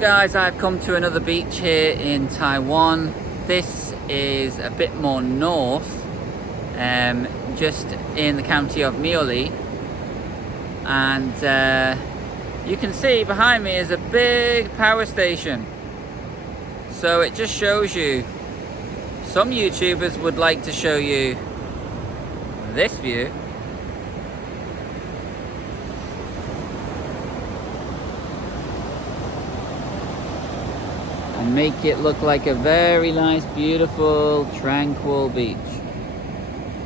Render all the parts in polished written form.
Guys, I've come to another beach here in Taiwan. This is a bit more north, just in the county of Miaoli, and you can see behind me is a big power station. So it just shows you, some YouTubers would like to show you this view, and make it look like a very nice, beautiful, tranquil beach.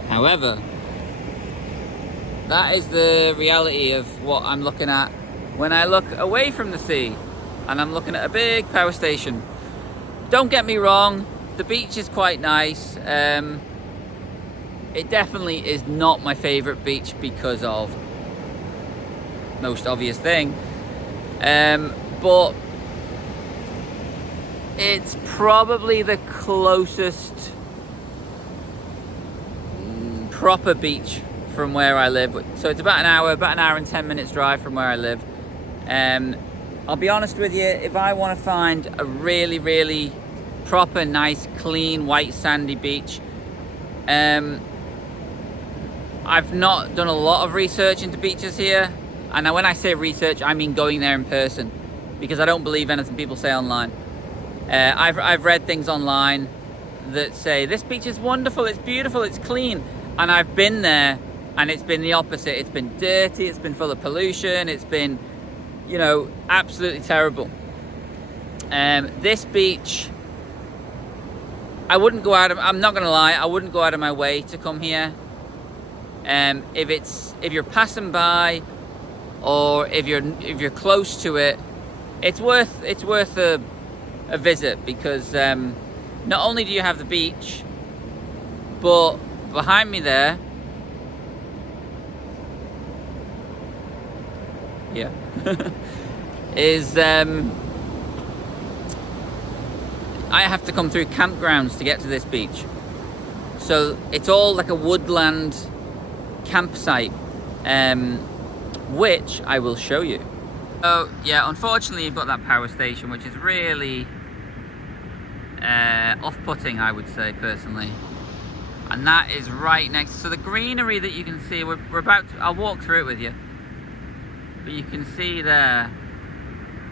However, that is the reality of what I'm looking at when I look away from the sea and I'm looking at a big power station. Don't get me wrong, the beach is quite nice. It definitely is not my favorite beach because of most obvious thing, but it's probably the closest proper beach from where I live. So it's about an hour and 10 minutes drive from where I live. I'll be honest with you, if I want to find a really, really proper, nice, clean, white, sandy beach, I've not done a lot of research into beaches here. And when I say research, I mean going there in person, because I don't believe anything people say online. I've read things online that say this beach is wonderful, it's beautiful, it's clean, and I've been there and it's been the opposite. It's been dirty, it's been full of pollution, it's been, you know, absolutely terrible. This beach, I wouldn't go out of, I'm not gonna lie, I wouldn't go out of my way to come here. If you're passing by, or if you're close to it, it's worth a visit, because not only do you have the beach, but behind me there, is I have to come through campgrounds to get to this beach. So it's all like a woodland campsite, which I will show you. So yeah, unfortunately you've got that power station, which is really off-putting, I would say, personally. And that is right next, so the greenery that you can see, we're about to, I'll walk through it with you, but you can see there,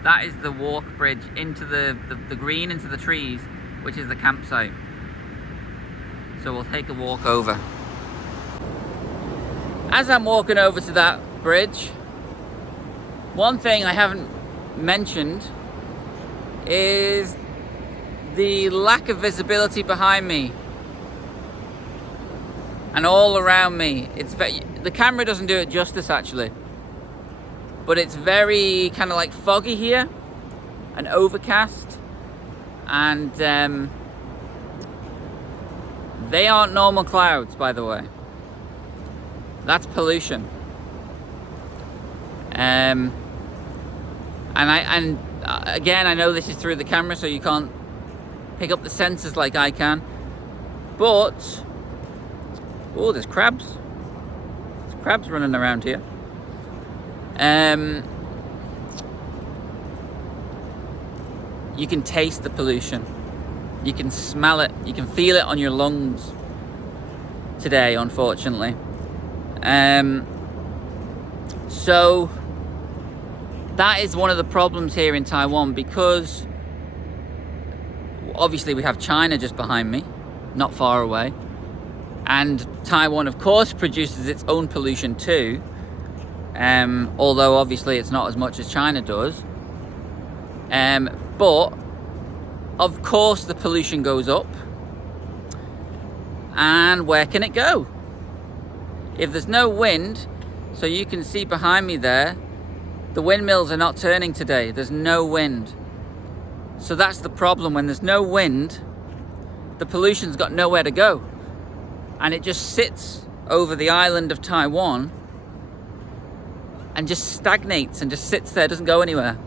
that is the walk bridge into the green, into the trees, which is the campsite. So we'll take a walk over. As I'm walking over to that bridge, one thing I haven't mentioned is the lack of visibility behind me and all around me. The camera doesn't do it justice, actually, but it's very kind of like foggy here and overcast, and they aren't normal clouds, by the way. That's pollution. And again, I know this is through the camera, so you can't pick up the sensors like I can, but oh, there's crabs. There's crabs running around here. You can taste the pollution. You can smell it. You can feel it on your lungs today, unfortunately. So that is one of the problems here in Taiwan, because obviously we have China just behind me, not far away, and Taiwan of course produces its own pollution too, although obviously it's not as much as China does, but of course the pollution goes up, and where can it go? If there's no wind, so you can see behind me there, the windmills are not turning today. There's no wind. So that's the problem. When there's no wind, the pollution's got nowhere to go. And it just sits over the island of Taiwan and just stagnates and just sits there, doesn't go anywhere,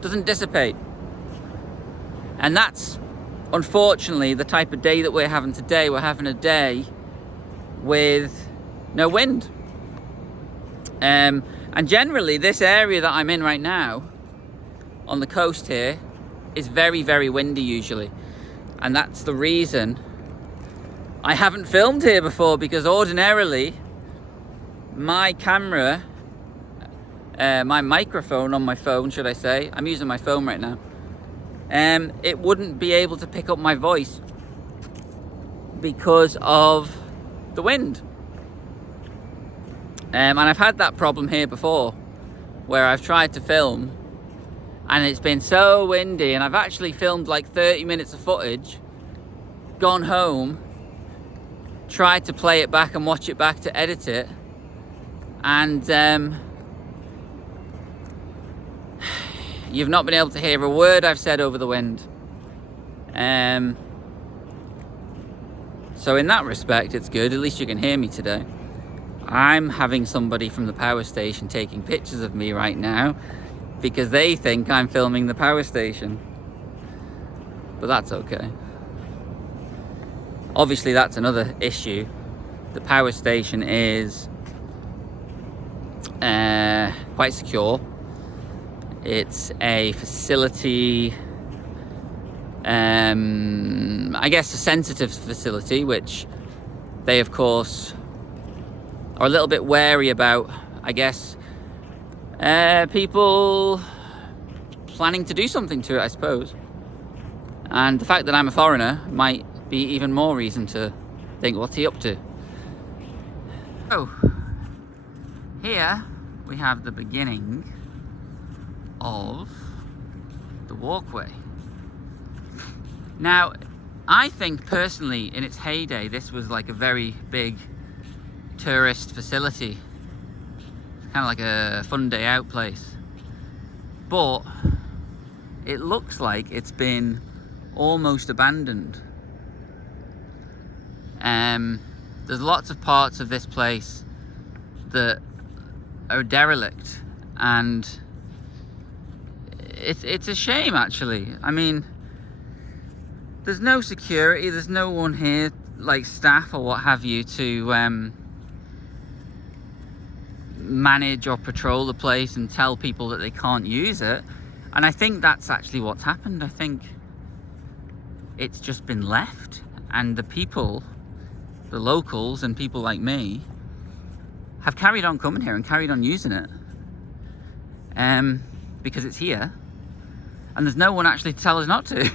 doesn't dissipate. And that's unfortunately the type of day that we're having today. We're having a day with no wind. And generally this area that I'm in right now on the coast here is very, very windy usually. And that's the reason I haven't filmed here before, because ordinarily my camera, my microphone on my phone, should I say, I'm using my phone right now, it wouldn't be able to pick up my voice because of the wind. And I've had that problem here before, where I've tried to film and it's been so windy, and I've actually filmed like 30 minutes of footage, gone home, tried to play it back and watch it back to edit it, and you've not been able to hear a word I've said over the wind. So in that respect, it's good. At least you can hear me today. I'm having somebody from the power station taking pictures of me right now because they think I'm filming the power station. But that's okay. Obviously, that's another issue. The power station is quite secure. It's a facility, I guess a sensitive facility, which they of course are a little bit wary about, I guess, people planning to do something to it, I suppose. And the fact that I'm a foreigner might be even more reason to think, what's he up to? So, here we have the beginning of the walkway. Now, I think personally, in its heyday, this was like a very big tourist facility. It's kind of like a fun day out place. But it looks like it's been almost abandoned. There's lots of parts of this place that are derelict, and it's a shame actually. I mean, there's no security, there's no one here, like staff or what have you, to manage or patrol the place and tell people that they can't use it. And I think that's actually what's happened. I think it's just been left, and the people, the locals and people like me, have carried on coming here and carried on using it, because it's here and there's no one actually to tell us not to.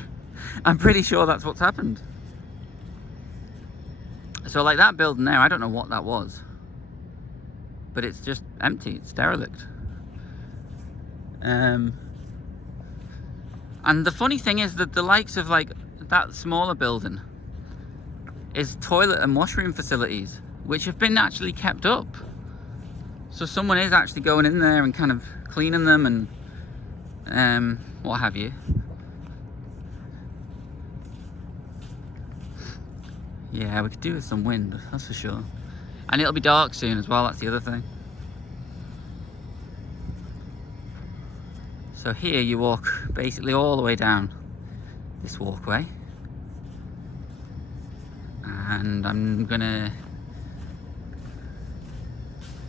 I'm pretty sure that's what's happened. So like that building there, I don't know what that was, but it's just empty, it's derelict. And the funny thing is that the likes of like that smaller building is toilet and washroom facilities, which have been actually kept up. So someone is actually going in there and kind of cleaning them and what have you. Yeah, we could do with some wind, that's for sure. And it'll be dark soon as well, that's the other thing. So here you walk basically all the way down this walkway. And I'm gonna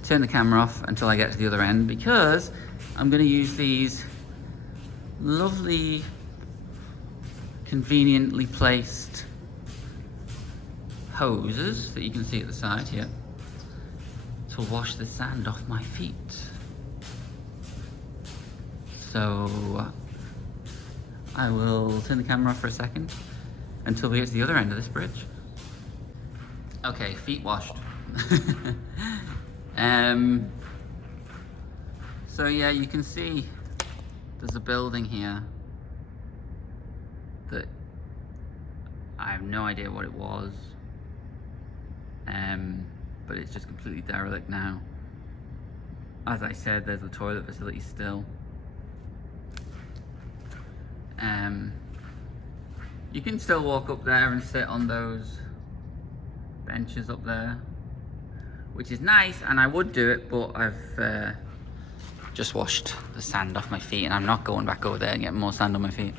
turn the camera off until I get to the other end, because I'm gonna use these lovely, conveniently placed hoses that you can see at the side here to wash the sand off my feet. So I will turn the camera off for a second until we get to the other end of this bridge. Okay, feet washed. So yeah, you can see there's a building here that I have no idea what it was, but it's just completely derelict now. As I said, there's a toilet facility still. You can still walk up there and sit on those benches up there, which is nice, and I would do it, but I've just washed the sand off my feet and I'm not going back over there and getting more sand on my feet.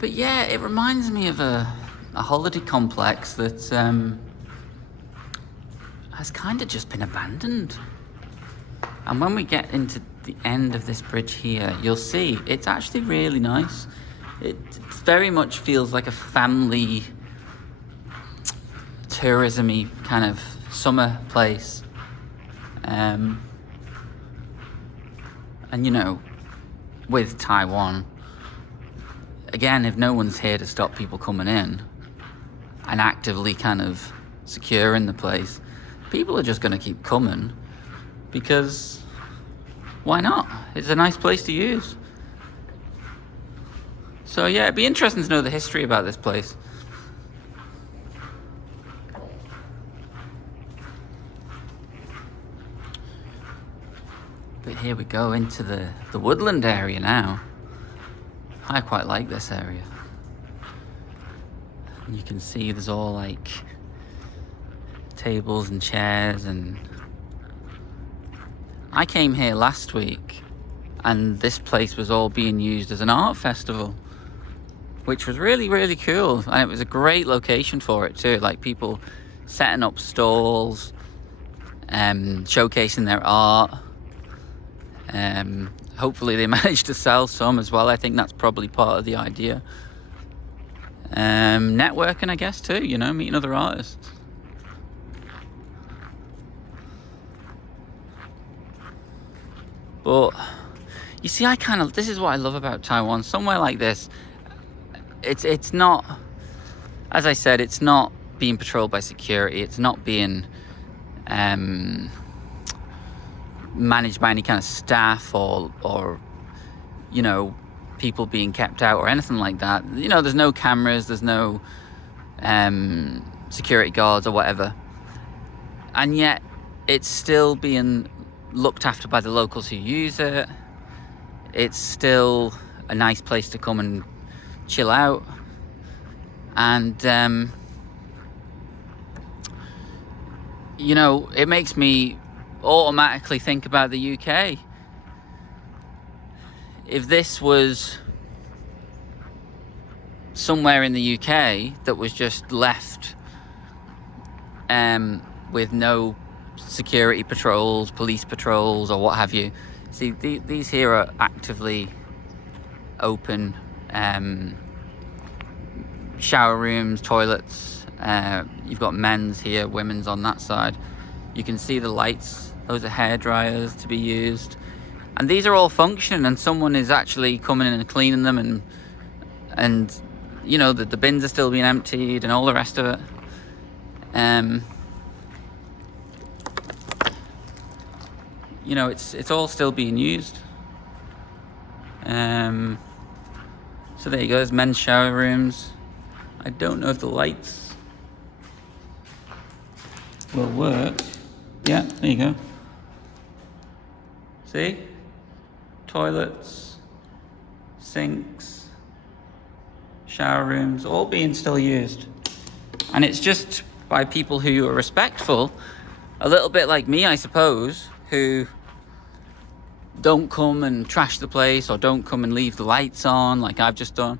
But yeah, it reminds me of a holiday complex that has kind of just been abandoned. And when we get into the end of this bridge here, you'll see it's actually really nice. It very much feels like a family tourism-y kind of summer place. And you know, with Taiwan, again, if no one's here to stop people coming in and actively kind of securing the place, people are just going to keep coming because why not? It's a nice place to use. So yeah, it'd be interesting to know the history about this place. But here we go into the woodland area now. I quite like this area. And you can see there's all like tables and chairs, and I came here last week and this place was all being used as an art festival, which was really, really cool. And it was a great location for it too. Like people setting up stalls, showcasing their art. Hopefully they managed to sell some as well. I think that's probably part of the idea. Networking, I guess, too, you know, meeting other artists. But you see, this is what I love about Taiwan. Somewhere like this, it's not, as I said, it's not being patrolled by security. It's not being managed by any kind of staff or you know, people being kept out or anything like that. You know, there's no cameras, there's no security guards or whatever, and yet it's still being looked after by the locals who use it. It's still a nice place to come and chill out, and you know, it makes me automatically think about the UK. If this was somewhere in the UK that was just left with no security patrols, police patrols or what have you. See, these here are actively open shower rooms, toilets. You've got men's here, women's on that side. You can see the lights. Those are hair dryers to be used, and these are all functioning, and someone is actually coming in and cleaning them, and you know, the bins are still being emptied and all the rest of it. You know, it's all still being used. So there you go, there's men's shower rooms. I don't know if the lights will work. Yeah, there you go. See? Toilets, sinks, shower rooms, all being still used. And it's just by people who are respectful, a little bit like me, I suppose, who don't come and trash the place or don't come and leave the lights on like I've just done.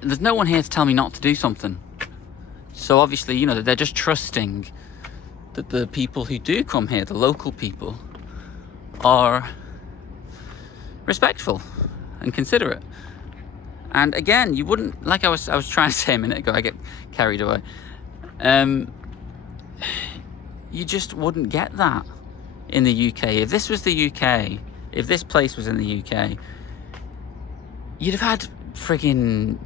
There's no one here to tell me not to do something. So obviously, you know, they're just trusting that the people who do come here, the local people, are respectful and considerate. And again, you wouldn't, like I was trying to say a minute ago, I get carried away. You just wouldn't get that in the UK. If this was the UK, if this place was in the UK, you'd have had friggin',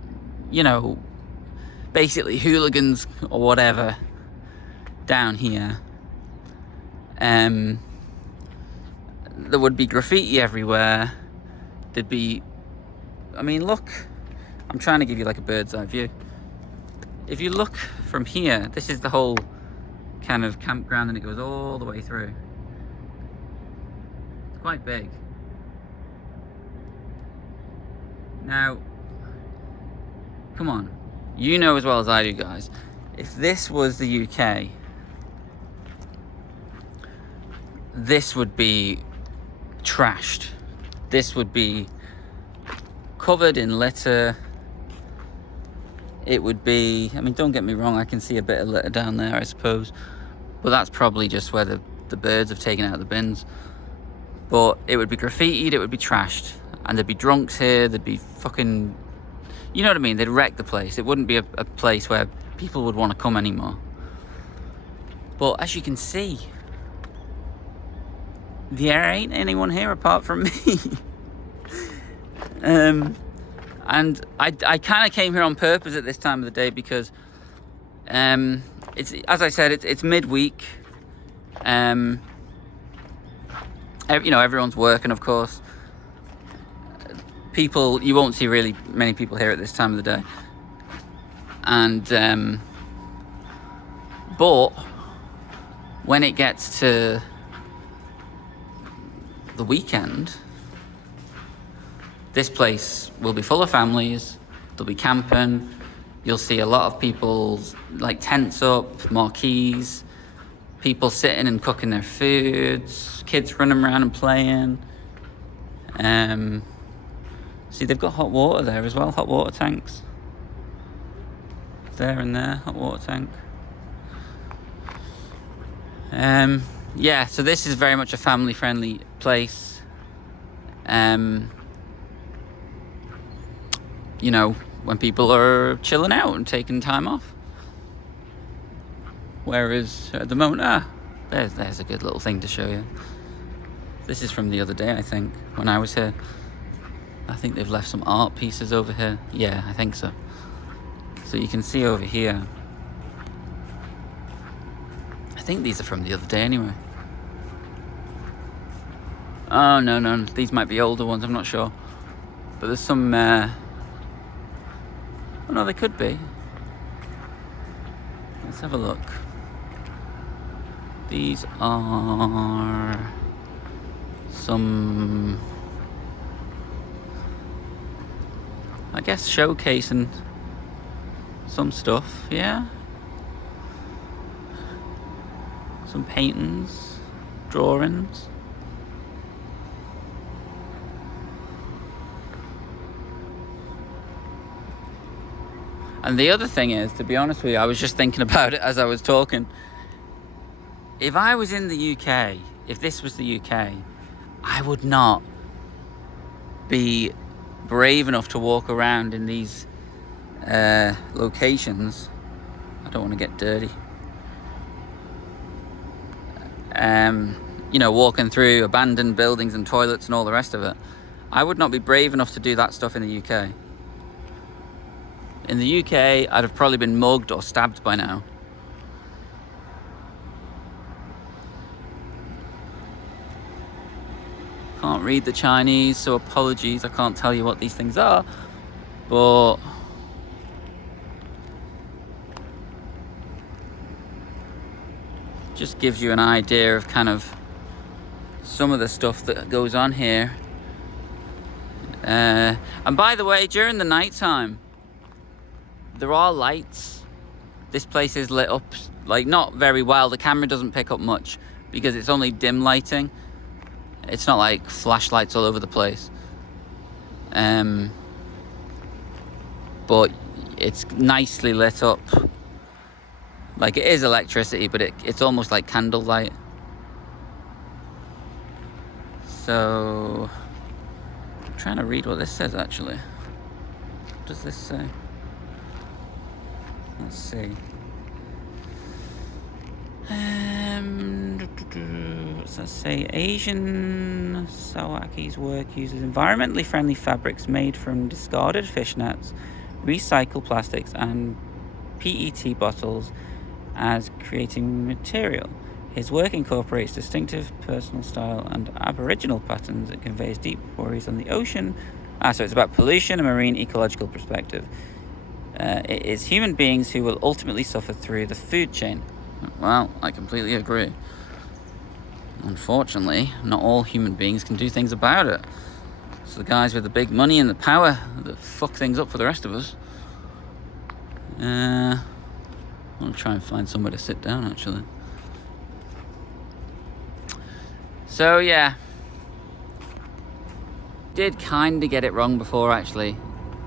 you know, basically hooligans or whatever down here. There would be graffiti everywhere. There'd be, I mean, look, I'm trying to give you like a bird's eye view. If you look from here, this is the whole kind of campground, and it goes all the way through. It's quite big. Now, come on, you know as well as I do, guys, if this was the UK, this would be trashed. This would be covered in litter. It would be, I mean, don't get me wrong, I can see a bit of litter down there, I suppose, but that's probably just where the the birds have taken out the bins. But it would be graffitied, it would be trashed. And there'd be drunks here, there'd be fucking... You know what I mean? They'd wreck the place. It wouldn't be a place where people would want to come anymore. But as you can see, there ain't anyone here apart from me. And I kind of came here on purpose at this time of the day because it's, as I said, it's midweek. You know, everyone's working, of course. People, you won't see really many people here at this time of the day. And but when it gets to the weekend, this place will be full of families. They'll be camping. You'll see a lot of people, like, tents up, marquees, people sitting and cooking their foods, kids running around and playing. See, they've got hot water there as well, hot water tanks. There and there, hot water tank. Yeah, so this is very much a family-friendly place. You know, when people are chilling out and taking time off. Whereas at the moment, there's a good little thing to show you. This is from the other day, I think, when I was here. I think they've left some art pieces over here. Yeah, I think so. So you can see over here. I think these are from the other day anyway. Oh, no, these might be older ones, I'm not sure. But there's some, oh no, they could be. Let's have a look. These are some, I guess, showcasing some stuff, yeah. Some paintings, drawings. And the other thing is, to be honest with you, I was just thinking about it as I was talking. If I was in the UK, if this was the UK, I would not be brave enough to walk around in these locations. I don't want to get dirty. You know, walking through abandoned buildings and toilets and all the rest of it. I would not be brave enough to do that stuff in the UK. In the UK, I'd have probably been mugged or stabbed by now. Can't read the Chinese, so apologies, I can't tell you what these things are, but just gives you an idea of kind of some of the stuff that goes on here. And by the way, during the night time, there are lights. This place is lit up, like, not very well. The camera doesn't pick up much because it's only dim lighting. It's not like flashlights all over the place. But it's nicely lit up. Like, it is electricity, but it's almost like candlelight. So, I'm trying to read what this says, actually. What does this say? Let's see. What's that say? Asian Sawaki's work uses environmentally friendly fabrics made from discarded fish nets, recycled plastics, and PET bottles as creating material. His work incorporates distinctive personal style and Aboriginal patterns. It conveys deep worries on the ocean. So it's about pollution and marine ecological perspective. It is human beings who will ultimately suffer through the food chain. Well, I completely agree. Unfortunately, not all human beings can do things about it. It's the guys with the big money and the power that fuck things up for the rest of us. I'll try and find somewhere to sit down, actually. So, yeah. Did kind of get it wrong before, actually.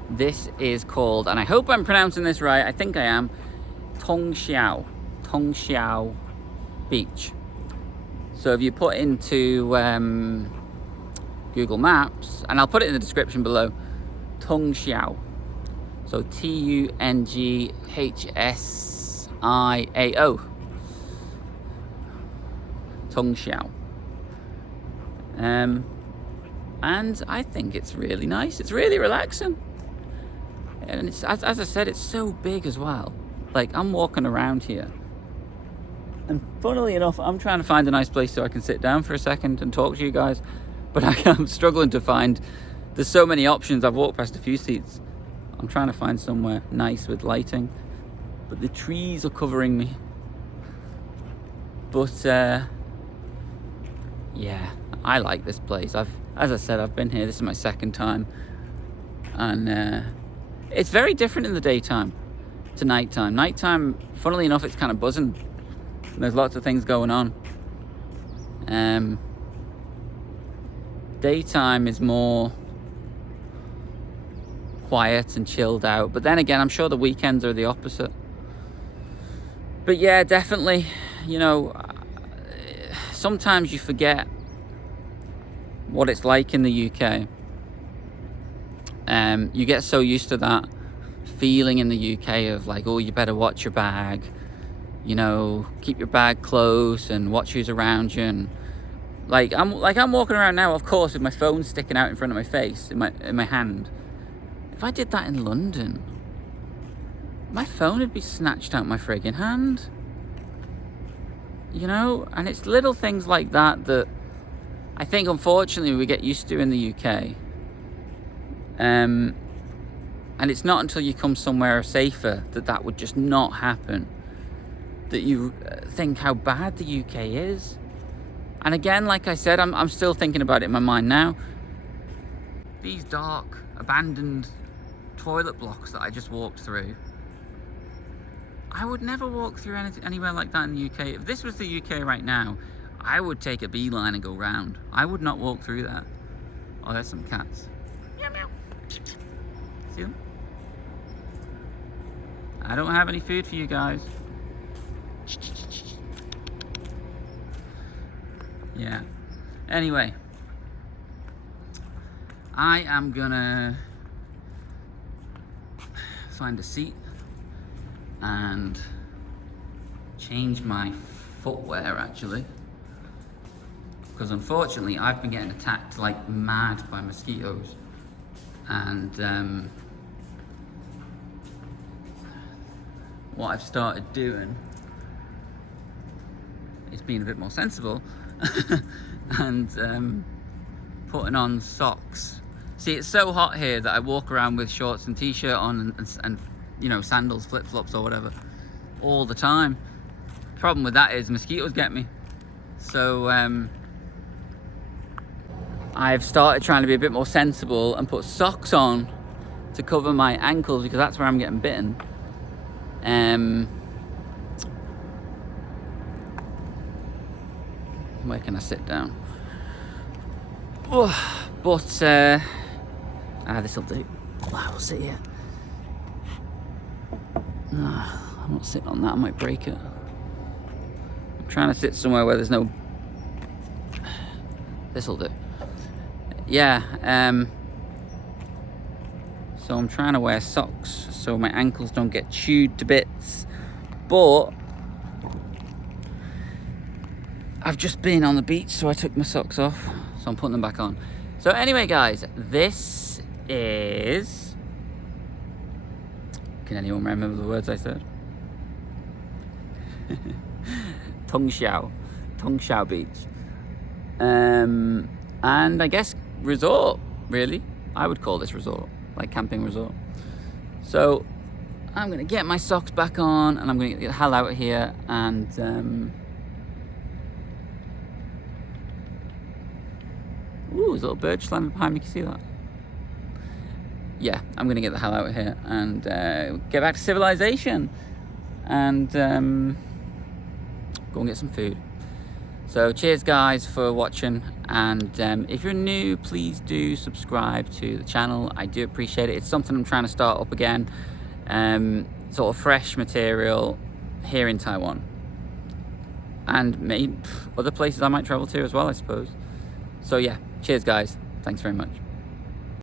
This is called, and I hope I'm pronouncing this right, I think I am, Tung-hsiao Beach. So if you put into Google Maps, and I'll put it in the description below, Tung-hsiao. So Tunghsiao. Tung-hsiao. And I think it's really nice. It's really relaxing. And it's, as I said, it's so big as well. Like, I'm walking around here. And funnily enough, I'm trying to find a nice place so I can sit down for a second and talk to you guys. But I'm struggling to find, there's so many options. I've walked past a few seats. I'm trying to find somewhere nice with lighting. But the trees are covering me. But, yeah, I like this place. As I said, I've been here. This is my second time. And it's very different in the daytime to nighttime. Nighttime, funnily enough, it's kind of buzzing. There's lots of things going on. Daytime is more quiet and chilled out. But then again, I'm sure the weekends are the opposite. But yeah, definitely, you know, sometimes you forget what it's like in the UK. You get so used to that feeling in the UK of like, oh, you better watch your bag, you know, keep your bag close and watch who's around you. And I'm walking around now, of course, with my phone sticking out in front of my face, in my hand. If I did that in London, my phone would be snatched out my friggin' hand. You know, and it's little things like that that I think, unfortunately, we get used to in the UK. And it's not until you come somewhere safer that would just not happen. That you think how bad the UK is. And again, like I said, I'm still thinking about it in my mind now. These dark, abandoned toilet blocks that I just walked through, I would never walk through anywhere like that in the UK. If this was the UK right now, I would take a beeline and go round. I would not walk through that. Oh, there's some cats. Meow, meow. See them? I don't have any food for you guys. Yeah. Anyway, I am gonna find a seat and change my footwear, actually, because unfortunately I've been getting attacked like mad by mosquitoes. And what I've started doing is being a bit more sensible and putting on socks. See, it's so hot here that I walk around with shorts and t-shirt on and you know, sandals, flip-flops or whatever all the time. Problem with that is mosquitoes get me. So I've started trying to be a bit more sensible and put socks on to cover my ankles, because that's where I'm getting bitten. Where can I sit down? Oh, but this'll do. I'll sit here. No, I'm not sitting on that, I might break it. I'm trying to sit somewhere where there's no... This'll do. Yeah, so I'm trying to wear socks so my ankles don't get chewed to bits. But I've just been on the beach, so I took my socks off, so I'm putting them back on. So anyway, guys, this is... Can anyone remember the words I said? Tung-hsiao Beach. And I guess resort, really. I would call this resort, like camping resort. So I'm gonna get my socks back on and I'm gonna get the hell out of here. And ooh, there's a little bird just landed behind me. Can you see that? Yeah, I'm gonna get the hell out of here and get back to civilization and go and get some food. So cheers guys for watching, and if you're new, please do subscribe to the channel. I do appreciate it. It's something I'm trying to start up again, sort of fresh material here in Taiwan. and maybe other places I might travel to as well, I suppose. So yeah, cheers guys. Thanks very much.